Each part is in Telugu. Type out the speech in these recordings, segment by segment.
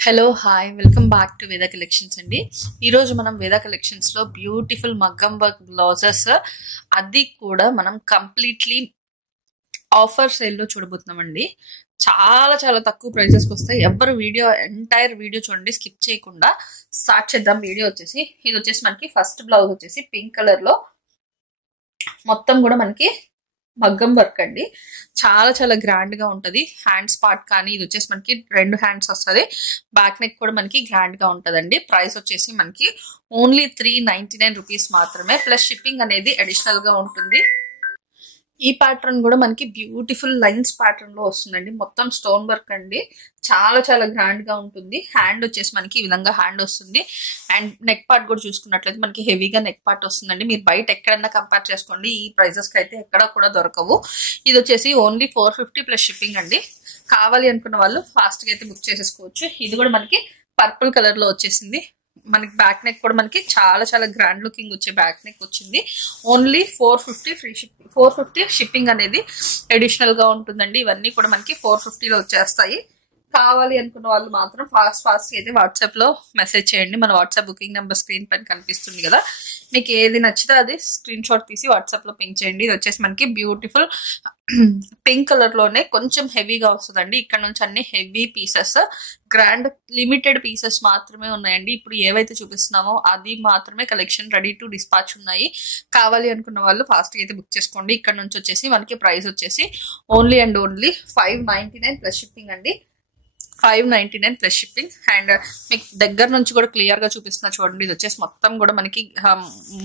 Hello hi welcome back to వేద కలెక్షన్స్ అండి. ఈరోజు మనం వేద కలెక్షన్స్లో బ్యూటిఫుల్ మగ్గం వర్క్ బ్లౌజెస్ అది కూడా మనం కంప్లీట్లీ ఆఫర్ సేల్లో చూడబోతున్నామండి. చాలా చాలా తక్కువ ప్రైసెస్కి వస్తాయి. ఎవరు ఎంటైర్ వీడియో చూడండి, స్కిప్ చేయకుండా స్టార్ట్ చేద్దాం. వీడియో వచ్చేసి ఇది వచ్చేసి మనకి ఫస్ట్ బ్లౌజ్ వచ్చేసి పింక్ కలర్లో మొత్తం కూడా మనకి మగ్గం వర్క్ అండి. చాలా చాలా గ్రాండ్ గా ఉంటది. హ్యాండ్స్ పార్ట్ కానీ ఇది వచ్చేసి మనకి 2 హ్యాండ్స్ వస్తుంది. బ్యాక్ నెక్ కూడా మనకి గ్రాండ్ గా ఉంటదండి. ప్రైస్ వచ్చేసి మనకి ఓన్లీ 399 రూపీస్ మాత్రమే, ప్లస్ షిప్పింగ్ అనేది అడిషనల్ గా ఉంటుంది. ఈ ప్యాటర్న్ కూడా మనకి బ్యూటిఫుల్ లైన్స్ ప్యాటర్న్ లో వస్తుందండి. మొత్తం స్టోన్ వర్క్ అండి. చాలా చాలా గ్రాండ్ గా ఉంటుంది. హ్యాండ్ వచ్చేసి మనకి ఈ విధంగా హ్యాండ్ వస్తుంది. అండ్ నెక్ పార్ట్ కూడా చూసుకున్నట్లయితే మనకి హెవీగా నెక్ పార్ట్ వస్తుందండి. మీరు బయట ఎక్కడన్నా కంపేర్ చేసుకోండి, ఈ ప్రైజెస్ కి అయితే ఎక్కడ కూడా దొరకవు. ఇది వచ్చేసి ఓన్లీ 450 ప్లస్ షిప్పింగ్ అండి. కావాలి అనుకున్న వాళ్ళు ఫాస్ట్ గా అయితే బుక్ చేసేసుకోవచ్చు. ఇది కూడా మనకి పర్పుల్ కలర్ లో వచ్చేసింది. మనకి బ్యాక్ నెక్ కూడా మనకి చాలా చాలా గ్రాండ్ లుకింగ్ వచ్చే బ్యాక్ నెక్ వచ్చింది. ఓన్లీ 450 ఫ్రీ షిప్పింగ్, 450 షిప్పింగ్ అనేది అడిషనల్ గా ఉంటుందండి. ఇవన్నీ కూడా మనకి 450లో వచ్చేస్తాయి. కావాలి అనుకున్న వాళ్ళు మాత్రం ఫాస్ట్ అయితే వాట్సాప్ లో మెసేజ్ చేయండి. మన వాట్సాప్ బుకింగ్ నెంబర్ స్క్రీన్ పైన కనిపిస్తుంది కదా. మీకు ఏది నచ్చితే అది స్క్రీన్ షాట్ తీసి వాట్సాప్ లో పింక్ చేయండి. ఇది వచ్చేసి మనకి బ్యూటిఫుల్ పింక్ కలర్ లోనే కొంచెం హెవీగా వస్తుందండి. ఇక్కడ నుంచి అన్ని heavy pieces, grand limited pieces మాత్రమే ఉన్నాయండి. ఇప్పుడు ఏవైతే చూపిస్తున్నామో అది మాత్రమే కలెక్షన్ రెడీ టు డిస్పాచ్ ఉన్నాయి. కావాలి అనుకున్న వాళ్ళు ఫాస్ట్ గా అయితే బుక్ చేసుకోండి. ఇక్కడ నుంచి వచ్చేసి మనకి ప్రైస్ వచ్చేసి only and only 599 plus shipping అండి. 599 ప్లస్ షిప్పింగ్. అండ్ మీకు దగ్గర నుంచి కూడా క్లియర్ గా చూపిస్తున్నా చూడండి. ఇది వచ్చేసి మొత్తం కూడా మనకి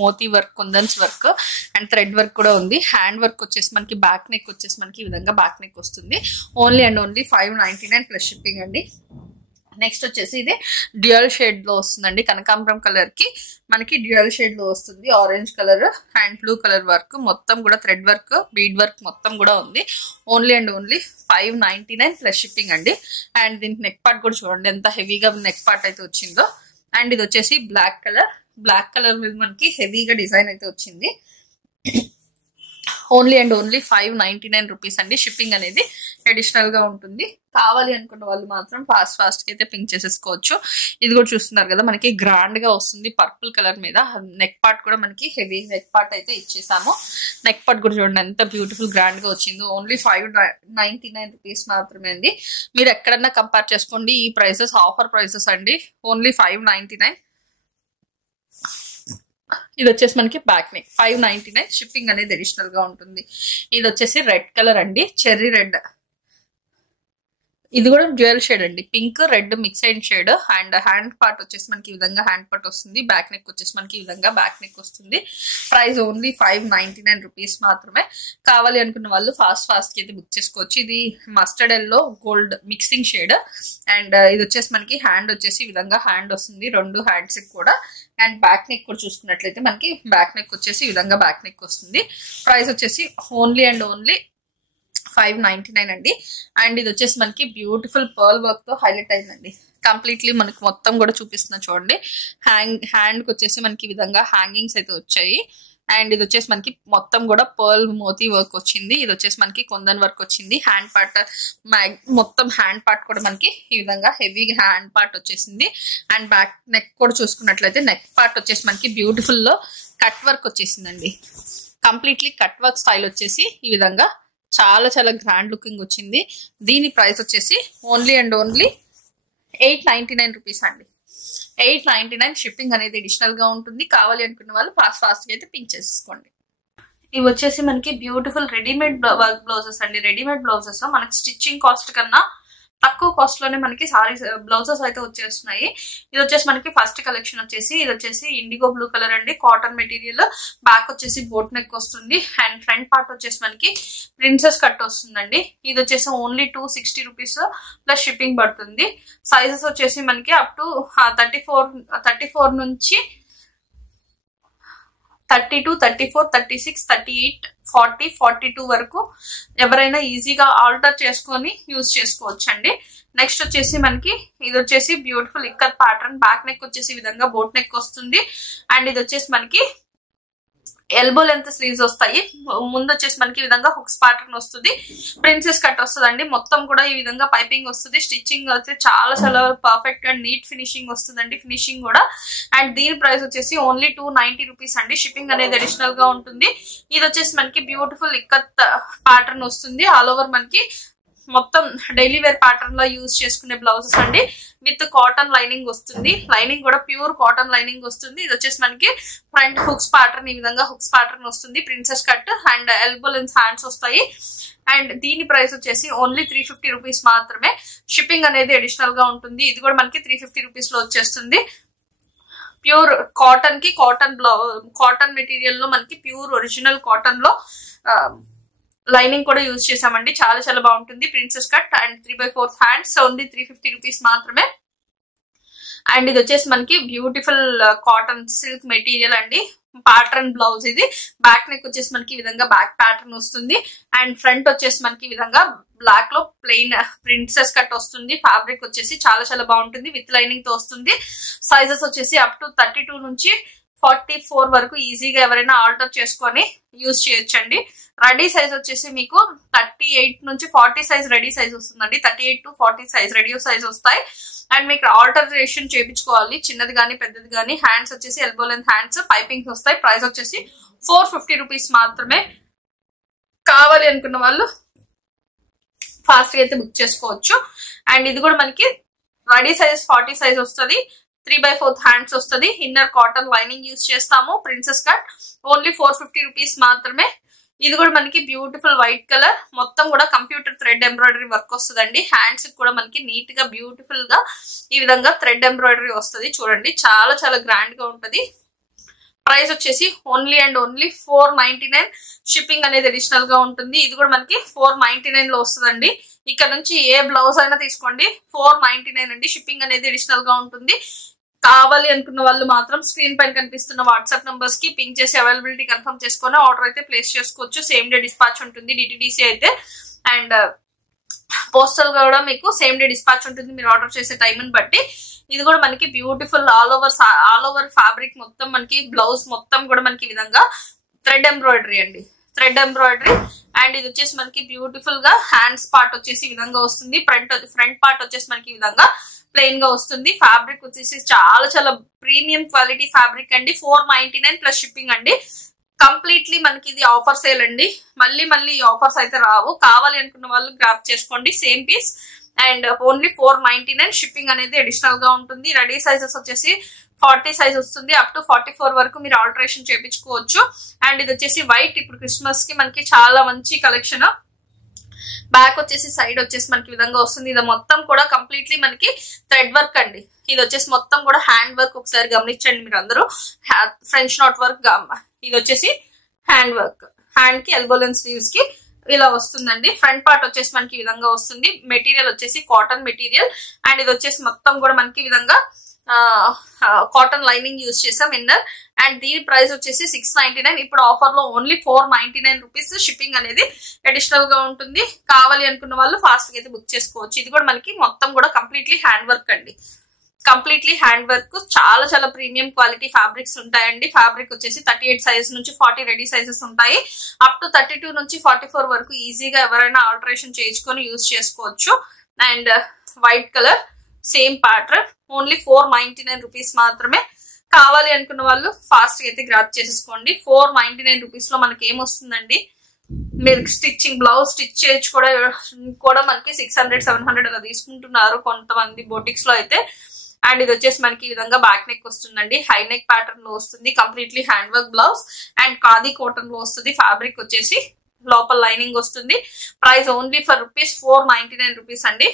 మోతీ వర్క్, కుందన్స్ వర్క్ అండ్ థ్రెడ్ వర్క్ కూడా ఉంది. హ్యాండ్ వర్క్ వచ్చేసి మనకి బ్యాక్ నెక్ వచ్చేసి మనకి ఈ విధంగా బ్యాక్ నెక్ వస్తుంది. Only and only 599 plus shipping అండి. నెక్స్ట్ వచ్చేసి ఇది డ్యూయల్ షేడ్ లో వస్తుందండి. కనకాంబరం కలర్ కి మనకి డ్యూయల్ షేడ్ లో వస్తుంది. Orange colour and blue colour work, మొత్తం కూడా థ్రెడ్ వర్క్, బీడ్ వర్క్ మొత్తం కూడా ఉంది. Only and only 599 plus shipping అండి. అండ్ దీనికి నెక్ పార్ట్ కూడా చూడండి ఎంత హెవీగా నెక్ పార్ట్ అయితే వచ్చిందో. అండ్ ఇది వచ్చేసి బ్లాక్ కలర్ మీద మనకి హెవీగా డిజైన్ అయితే వచ్చింది. ఓన్లీ అండ్ ఓన్లీ 599 రూపీస్ అండి. షిప్పింగ్ అనేది అడిషనల్ గా ఉంటుంది. కావాలి అనుకున్న వాళ్ళు మాత్రం ఫాస్ట్ గా అయితే పింక్ చేసేసుకోవచ్చు. ఇది కూడా చూస్తున్నారు కదా మనకి గ్రాండ్ గా వస్తుంది పర్పుల్ కలర్ మీద. నెక్ పార్ట్ కూడా మనకి హెవీ నెక్ పార్ట్ అయితే ఇచ్చేసాము. నెక్ పార్ట్ కూడా చూడండి ఎంత బ్యూటిఫుల్ గ్రాండ్ గా వచ్చింది. ఓన్లీ 599 రూపీస్ మాత్రమే అండి. మీరు ఎక్కడన్నా కంపేర్ చేసుకోండి. ఈ ప్రైసెస్ ఆఫర్ ప్రైసెస్ అండి. ఓన్లీ 599. ఇది వచ్చేసి మనకి బ్యాక్ నెక్ 599. షిప్పింగ్ అనేది అడిషనల్ గా ఉంటుంది. ఇది వచ్చేసి రెడ్ కలర్ అండి, చెర్రీ రెడ్. ఇది కూడా డ్యూయల్ షేడ్ అండి, పింక్ రెడ్ మిక్స్ అయిన షేడ్. అండ్ హ్యాండ్ పార్ట్ వచ్చేసి మనకి ఈ విధంగా హ్యాండ్ పార్ట్ వస్తుంది. బ్యాక్ నెక్ వచ్చేసి మనకి ఈ విధంగా బ్యాక్ నెక్ వస్తుంది. ప్రైస్ ఓన్లీ 599 రూపీస్ మాత్రమే. కావాలి అనుకున్న వాళ్ళు ఫాస్ట్ కి అయితే బుక్ చేసుకోవచ్చు. ఇది mustard yellow gold mixing shade. And ఇది వచ్చేసి మనకి హ్యాండ్ వచ్చేసి ఈ విధంగా హ్యాండ్ వస్తుంది, 2 హ్యాండ్స్ కూడా. అండ్ బ్యాక్ నెక్ కూడా చూసుకున్నట్లయితే మనకి బ్యాక్ నెక్ వచ్చేసి ఈ విధంగా బ్యాక్ నెక్ వస్తుంది. ప్రైస్ వచ్చేసి ఓన్లీ అండ్ ఓన్లీ 599 అండి. అండ్ ఇది వచ్చేసి మనకి బ్యూటిఫుల్ పర్ల్ వర్క్ తో హైలైట్ అయిందండి. కంప్లీట్లీ మనకి మొత్తం కూడా చూపిస్తున్నా చూడండి. హ్యాండ్ కి వచ్చేసి మనకి ఈ విధంగా హ్యాంగింగ్స్ అయితే వచ్చాయి. అండ్ ఇది వచ్చేసి మనకి మొత్తం కూడా పర్ల్ మోతీ వర్క్ వచ్చింది. ఇది వచ్చేసి మనకి కుందన్ వర్క్ వచ్చింది. హ్యాండ్ పార్ట్ మొత్తం హ్యాండ్ పార్ట్ కూడా మనకి ఈ విధంగా హెవీ హ్యాండ్ పార్ట్ వచ్చేసింది. అండ్ బ్యాక్ నెక్ కూడా చూసుకున్నట్లయితే నెక్ పార్ట్ వచ్చేసి మనకి బ్యూటిఫుల్ లో కట్ వర్క్ వచ్చేసిందండి. కంప్లీట్లీ కట్ వర్క్ స్టైల్ వచ్చేసి ఈ విధంగా చాలా చాలా గ్రాండ్ లుకింగ్ వచ్చింది. దీని ప్రైస్ వచ్చేసి ఓన్లీ అండ్ ఓన్లీ 899 రూపీస్ అండి. 899. షిప్పింగ్ అనేది అడిషనల్ గా ఉంటుంది. కావాలి అనుకున్న వాళ్ళు ఫాస్ట్ గా అయితే పింక్ చేసేసుకోండి. ఇవి వచ్చేసి మనకి బ్యూటిఫుల్ రెడీమేడ్ వర్క్ బ్లౌజెస్ అండి. రెడీమేడ్ బ్లౌజెస్ మనకి స్టిచ్చింగ్ కాస్ట్ కన్నా తక్కువ కాస్ట్ లోనే మనకి సారీస్ బ్లౌజెస్ అయితే వచ్చేస్తున్నాయి. ఇది వచ్చేసి మనకి ఫస్ట్ కలెక్షన్ వచ్చేసి ఇది వచ్చేసి ఇండిగో బ్లూ కలర్ అండి, కాటన్ మెటీరియల్. బ్యాక్ వచ్చేసి బోట్ నెక్ వస్తుంది. అండ్ ఫ్రంట్ పార్ట్ వచ్చేసి మనకి ప్రిన్సెస్ కట్ వస్తుందండి. ఇది వచ్చేసి ఓన్లీ 260 రూపీస్ ప్లస్ షిప్పింగ్ పడుతుంది. సైజెస్ వచ్చేసి మనకి అప్ టు 34 నుంచి 32, 34, 36, 38, 40, 42 వరకు ఎవరైనా ఈజీగా ఆల్టర్ చేసుకొని యూజ్ చేసుకోవచ్చు అండి. నెక్స్ట్ వచ్చేసి మనకి ఇది వచ్చేసి beautiful ikat pattern. Back neck వచ్చేసి ఈ విధంగా బోట్ నెక్ వస్తుంది. అండ్ ఇది వచ్చేసి మనకి ఎల్బో లెంత్ స్లీవ్స్ వస్తాయి. ముందు వచ్చేసి మనకి ఈ విధంగా హుక్స్ ప్యాటర్న్ వస్తుంది, ప్రిన్సెస్ కట్ వస్తుందండి. మొత్తం కూడా ఈ విధంగా పైపింగ్ వస్తుంది. స్టిచ్చింగ్ అయితే చాలా చాలా పర్ఫెక్ట్ గా నీట్ ఫినిషింగ్ వస్తుందండి, ఫినిషింగ్ కూడా. అండ్ దీని ప్రైస్ వచ్చేసి ఓన్లీ 290 రూపీస్ అండి. షిప్పింగ్ అనేది అడిషనల్ గా ఉంటుంది. ఇది వచ్చేసి మనకి బ్యూటిఫుల్ ఇక్కత్ ప్యాటర్న్ వస్తుంది. ఆల్ ఓవర్ మనకి మొత్తం డైలీ వేర్ ప్యాటర్న్ లో యూజ్ చేసుకునే బ్లౌజెస్ అండి. విత్ కాటన్ లైనింగ్ వస్తుంది. లైనింగ్ కూడా ప్యూర్ కాటన్ లైనింగ్ వస్తుంది. ఇది వచ్చేసి మనకి ఫ్రంట్ హుక్స్ ప్యాటర్న్, ఈ విధంగా హుక్స్ ప్యాటర్న్ వస్తుంది. Princess cut and elbow length hands వస్తాయి. అండ్ దీని ప్రైస్ వచ్చేసి ఓన్లీ 350 రూపీస్ మాత్రమే. షిప్పింగ్ అనేది అడిషనల్ గా ఉంటుంది. ఇది కూడా మనకి 350 రూపీస్ లో వచ్చేస్తుంది. ప్యూర్ కాటన్ కి కాటన్ మెటీరియల్ లో మనకి ప్యూర్ ఒరిజినల్ కాటన్ లో లైనింగ్ కూడా యూజ్ చేసామండి. చాలా చాలా బాగుంటుంది. Princess cut and 3/4 hands only 350 rupees మాత్రమే. అండ్ ఇది వచ్చేసి మనకి బ్యూటిఫుల్ కాటన్ సిల్క్ మెటీరియల్ అండి. ప్యాటర్న్ బ్లౌజ్ ఇది. బ్యాక్ నెక్ వచ్చేసి మనకి ఈ విధంగా బ్యాక్ ప్యాటర్న్ వస్తుంది. అండ్ ఫ్రంట్ వచ్చేసి మనకి ఈ విధంగా బ్లాక్ లో ప్లెయిన్ ప్రిన్సెస్ కట్ వస్తుంది. ఫ్యాబ్రిక్ వచ్చేసి చాలా చాలా బాగుంటుంది. విత్ లైనింగ్ తో వస్తుంది. సైజెస్ వచ్చేసి అప్ టు 32 నుంచి 44 వరకు ఈజీగా ఎవరైనా ఆల్టర్ చేసుకొని యూజ్ చేయొచ్చండి. రెడీ సైజ్ వచ్చేసి మీకు 38 నుంచి 40 సైజ్ రెడీ సైజ్ వస్తుందండి. 38 to 40 సైజ్ రెడీ సైజ్ వస్తాయి. అండ్ మీకు ఆల్టరేషన్ చేయించుకోవాలి, చిన్నది కానీ పెద్దది కానీ. హ్యాండ్స్ వచ్చేసి ఎల్బో లెంత్ హ్యాండ్స్, పైపింగ్స్ వస్తాయి. ప్రైస్ వచ్చేసి 450 రూపీస్ మాత్రమే. కావాలి అనుకున్న వాళ్ళు ఫాస్ట్ గా అయితే బుక్ చేసుకోవచ్చు. అండ్ ఇది కూడా మనకి రెడీ సైజ్ 40 సైజ్ వస్తుంది. 3/4 హ్యాండ్స్ వస్తుంది. ఇన్నర్ కాటన్ లైనింగ్ యూజ్ చేస్తాము. ప్రిన్సెస్ కట్ ఓన్లీ 450 రూపీస్ మాత్రమే. ఇది కూడా మనకి బ్యూటిఫుల్ వైట్ కలర్, మొత్తం కూడా కంప్యూటర్ థ్రెడ్ ఎంబ్రాయిడరీ వర్క్ వస్తుందండి. హ్యాండ్స్ కూడా మనకి నీట్ గా బ్యూటిఫుల్ గా ఈ విధంగా థ్రెడ్ ఎంబ్రాయిడరీ వస్తుంది. చూడండి చాలా చాలా గ్రాండ్ గా ఉంటది. ప్రైస్ వచ్చేసి ఓన్లీ అండ్ ఓన్లీ 499. షిప్పింగ్ అనేది అడిషనల్ గా ఉంటుంది. ఇది కూడా మనకి 499 లో వస్తుందండి. ఇక్కడ నుంచి ఏ బ్లౌజ్ అయినా తీసుకోండి 499 అండి. షిప్పింగ్ అనేది అడిషనల్ గా ఉంటుంది. కావాలి అనుకున్న వాళ్ళు మాత్రం స్క్రీన్ పైన కనిపిస్తున్న వాట్సాప్ నంబర్స్ కి పింక్ చేసి అవైలబిలిటీ కన్ఫర్మ్ చేసుకొని ఆర్డర్ అయితే ప్లేస్ చేసుకోవచ్చు. సేమ్ డే డిస్పాచ్ ఉంటుంది డిటిడిసి అయితే. అండ్ పోస్టల్ గా కూడా మీకు సేమ్ డే డిస్పాచ్ ఉంటుంది మీరు ఆర్డర్ చేసే టైం ని బట్టి. ఇది కూడా మనకి బ్యూటిఫుల్ ఆల్ ఓవర్ ఫ్యాబ్రిక్ మొత్తం మనకి బ్లౌజ్ మొత్తం కూడా మనకి ఈ విధంగా థ్రెడ్ ఎంబ్రాయిడరీ అండి. Thread embroidery. అండ్ ఇది వచ్చేసి మనకి బ్యూటిఫుల్ గా హ్యాండ్స్ పార్ట్ వచ్చేసి ఈ విధంగా వస్తుంది. ఫ్రంట్ పార్ట్ వచ్చేసి మనకి ఈ విధంగా ప్లెయిన్ గా వస్తుంది. ఫ్యాబ్రిక్ వచ్చేసి చాలా చాలా ప్రీమియం క్వాలిటీ ఫ్యాబ్రిక్ అండి. 499 ప్లస్ షిప్పింగ్ అండి. కంప్లీట్లీ మనకి ఇది ఆఫర్ సేల్ అండి. మళ్ళీ ఈ ఆఫర్స్ అయితే రావు. కావాలి అనుకున్న వాళ్ళు గ్రాప్ చేసుకోండి same piece. And only 499. Shipping అనేది అడిషనల్ గా ఉంటుంది. రెడీ సైజెస్ వచ్చేసి 40 సైజ్ వస్తుంది. అప్ టు 44 వరకు మీరు ఆల్టరేషన్ చేయించుకోవచ్చు. అండ్ ఇది వచ్చేసి వైట్. ఇప్పుడు క్రిస్మస్ కి మనకి చాలా మంచి కలెక్షన్. బ్యాక్ వచ్చేసి సైడ్ వచ్చేసి మనకి విధంగా వస్తుంది. ఇది మొత్తం కూడా కంప్లీట్లీ మనకి థ్రెడ్ వర్క్ అండి. ఇది వచ్చేసి మొత్తం కూడా హ్యాండ్ వర్క్. ఒకసారి గమనించండి మీరు అందరూ. French knot work. ఇది వచ్చేసి హ్యాండ్ వర్క్. హ్యాండ్ కి ఎల్బో లెంత్ స్లీవ్స్ కి ఇలా వస్తుందండి. ఫ్రంట్ పార్ట్ వచ్చేసి మనకి ఈ విధంగా వస్తుంది. మెటీరియల్ వచ్చేసి కాటన్ మెటీరియల్. అండ్ ఇది వచ్చేసి మొత్తం కూడా మనకి ఈ విధంగా కాటన్ లైనింగ్ యూజ్ చేసాం ఇన్నర్. అండ్ దీని ప్రైస్ వచ్చేసి 699. ఇప్పుడు ఆఫర్ లో ఓన్లీ 499 రూపీస్. షిప్పింగ్ అనేది అడిషనల్ గా ఉంటుంది. కావాలి అనుకున్న వాళ్ళు ఫాస్ట్ గా అయితే బుక్ చేసుకోవచ్చు. ఇది కూడా మనకి మొత్తం కూడా కంప్లీట్లీ హ్యాండ్ వర్క్ అండి. Completely hand work. చాలా చాలా ప్రీమియం క్వాలిటీ ఫ్యాబ్రిక్స్ ఉంటాయండి. ఫ్యాబ్రిక్ వచ్చేసి 38 సైజ్ నుంచి 40 రెడీ సైజెస్ ఉంటాయి. అప్ టు 32 నుంచి 44 వరకు ఈజీగా ఎవరైనా ఆల్టరేషన్ చేయించుకొని యూజ్ చేసుకోవచ్చు. And white colour same pattern. Only 499 rupees మాత్రమే. కావాలి అనుకున్న వాళ్ళు ఫాస్ట్ గా అయితే గ్రాప్ చేసేసుకోండి. 499 రూపీస్ లో మనకి ఏమొస్తుందండి, మీరు స్టిచ్చింగ్ బ్లౌజ్ స్టిచ్ చేయొచ్చు కూడా మనకి 600-700 అలా తీసుకుంటున్నారు కొంతమంది బోటిక్స్ లో అయితే. అండ్ ఇది వచ్చేసి మనకి ఈ విధంగా బ్యాక్ నెక్ వస్తుందండి. హై నెక్ ప్యాటర్న్ లో వస్తుంది. Completely hand work blouse. And khadi cotton లో వస్తుంది. ఫ్యాబ్రిక్ వచ్చేసి లోపల లైనింగ్ వస్తుంది. ప్రైస్ ఓన్లీ ఫర్ ₹499 రూపీస్ అండి.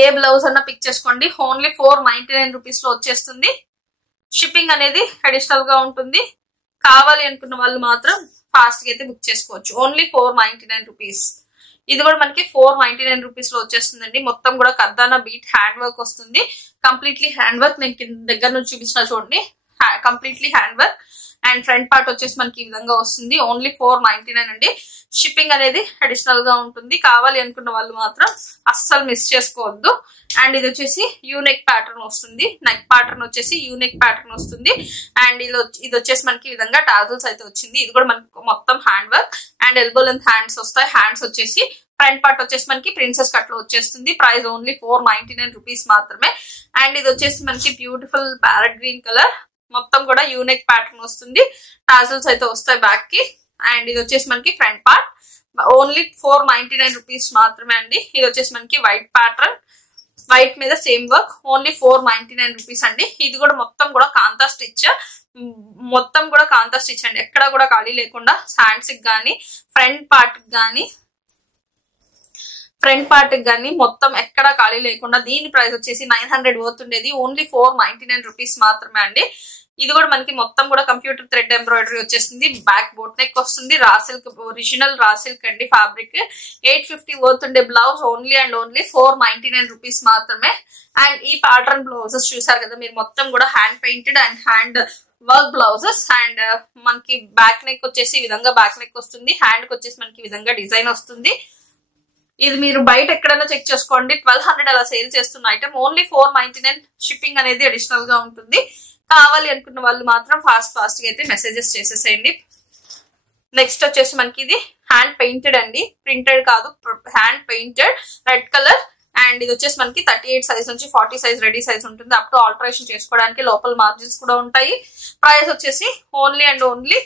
ఏ బ్లౌజ్ అన్నా పిక్ చేసుకోండి. ఓన్లీ 499 రూపీస్ లో వచ్చేస్తుంది. షిప్పింగ్ అనేది అడిషనల్ గా ఉంటుంది. కావాలి అనుకున్న వాళ్ళు మాత్రం ఫాస్ట్ గా అయితే బుక్ చేసుకోవచ్చు. Only 499 rupees. ఇది కూడా మనకి 499 రూపీస్ లో వచ్చేస్తుందండి. మొత్తం కూడా కర్దానా బీట్ హ్యాండ్ వర్క్ వస్తుంది. Completely hand work. నేను దగ్గర నుంచి చూపిస్తున్నా చూడండి. Completely hand work. And front part వచ్చేసి మనకి ఈ విధంగా వస్తుంది. ఓన్లీ 499 అండి. షిప్పింగ్ అనేది అడిషనల్ గా ఉంటుంది. కావాలి అనుకున్న వాళ్ళు మాత్రం అస్సలు మిస్ చేసుకోవద్దు. అండ్ ఇది వచ్చేసి యూనెక్ ప్యాటర్న్ వస్తుంది. నెక్ ప్యాటర్న్ వచ్చేసి యూనెక్ ప్యాటర్న్ వస్తుంది. అండ్ ఇది వచ్చేసి మనకి ఈ విధంగా టాజల్స్ అయితే వచ్చింది. ఇది కూడా మనకి మొత్తం hand work and elbow length hands వస్తాయి. హ్యాండ్స్ వచ్చేసి ఫ్రంట్ పార్ట్ వచ్చేసి మనకి ప్రిన్సెస్ కట్ లో వచ్చేస్తుంది. ప్రైస్ ఓన్లీ 499 రూపీస్ మాత్రమే. అండ్ ఇది వచ్చేసి మనకి బ్యూటిఫుల్ ప్యారెట్ గ్రీన్ కలర్, మొత్తం కూడా యూనెక్ ప్యాటర్న్ వస్తుంది. టాజల్స్ అయితే వస్తాయి బ్యాక్ కి. అండ్ ఇది వచ్చేసి మనకి ఫ్రంట్ పార్ట్ ఓన్లీ 499 రూపీస్ మాత్రమే అండి. ఇది వచ్చేసి మనకి వైట్ ప్యాటర్న్, వైట్ మీద సేమ్ వర్క్, ఓన్లీ 499 రూపీస్ అండి. ఇది కూడా మొత్తం కూడా కాంతా స్టిచ్, మొత్తం కూడా కాంతా స్టిచ్ అండి. ఎక్కడ కూడా ఖాళీ లేకుండా హ్యాండ్స్ కి కానీ ఫ్రంట్ పార్ట్ కి కానీ మొత్తం ఎక్కడ ఖాళీ లేకుండా. దీని ప్రైస్ వచ్చేసి 900 పోతుండేది, ఓన్లీ 499 రూపీస్ మాత్రమే అండి. ఇది కూడా మనకి మొత్తం కూడా కంప్యూటర్ థ్రెడ్ ఎంబ్రాయిడరీ వచ్చేస్తుంది. బ్యాక్ బోట్ నెక్ వస్తుంది. Raw silk, original raw silk అండి ఫ్యాబ్రిక్. 850 పోతుండే blouse only and only 499 rupees మాత్రమే. అండ్ ఈ ప్యాటర్న్ బ్లౌజెస్ చూసారు కదా మీరు, మొత్తం కూడా hand painted and hand work blouses. And మనకి బ్యాక్ నెక్ వచ్చేసి ఈ విధంగా బ్యాక్ నెక్ వస్తుంది. హ్యాండ్ కి వచ్చేసి మనకి ఈ విధంగా డిజైన్ వస్తుంది. ఇది మీరు బయట ఎక్కడైనా చెక్ చేసుకోండి, 1200 అలా సేల్ చేస్తున్న ఐటమ్. ఓన్లీ 499. షిప్పింగ్ అనేది అడిషనల్ గా ఉంటుంది. కావాలి అనుకున్న వాళ్ళు మాత్రం ఫాస్ట్ గా అయితే మెసేజెస్ చేసేసేయండి. నెక్స్ట్ వచ్చేసి మనకి ఇది హ్యాండ్ పెయింటెడ్ అండి, ప్రింటెడ్ కాదు, hand painted red colour. And ఇది వచ్చేసి మనకి 38 సైజ్ నుంచి 40 సైజ్ రెడీ సైజ్ ఉంటుంది. అప్ టు ఆల్టరేషన్ చేసుకోవడానికి లోపల మార్జిన్స్ కూడా ఉంటాయి. ప్రైస్ వచ్చేసి ఓన్లీ అండ్ ఓన్లీ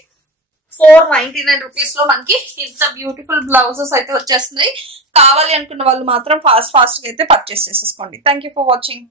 499 రూపీస్ లో మనకి ఇంత బ్యూటిఫుల్ బ్లౌజెస్ అయితే వచ్చేస్తున్నాయి. కావాలి అనుకున్న వాళ్ళు మాత్రం ఫాస్ట్ గా అయితే పర్చేస్ చేసేసుకోండి. Thank you for watching.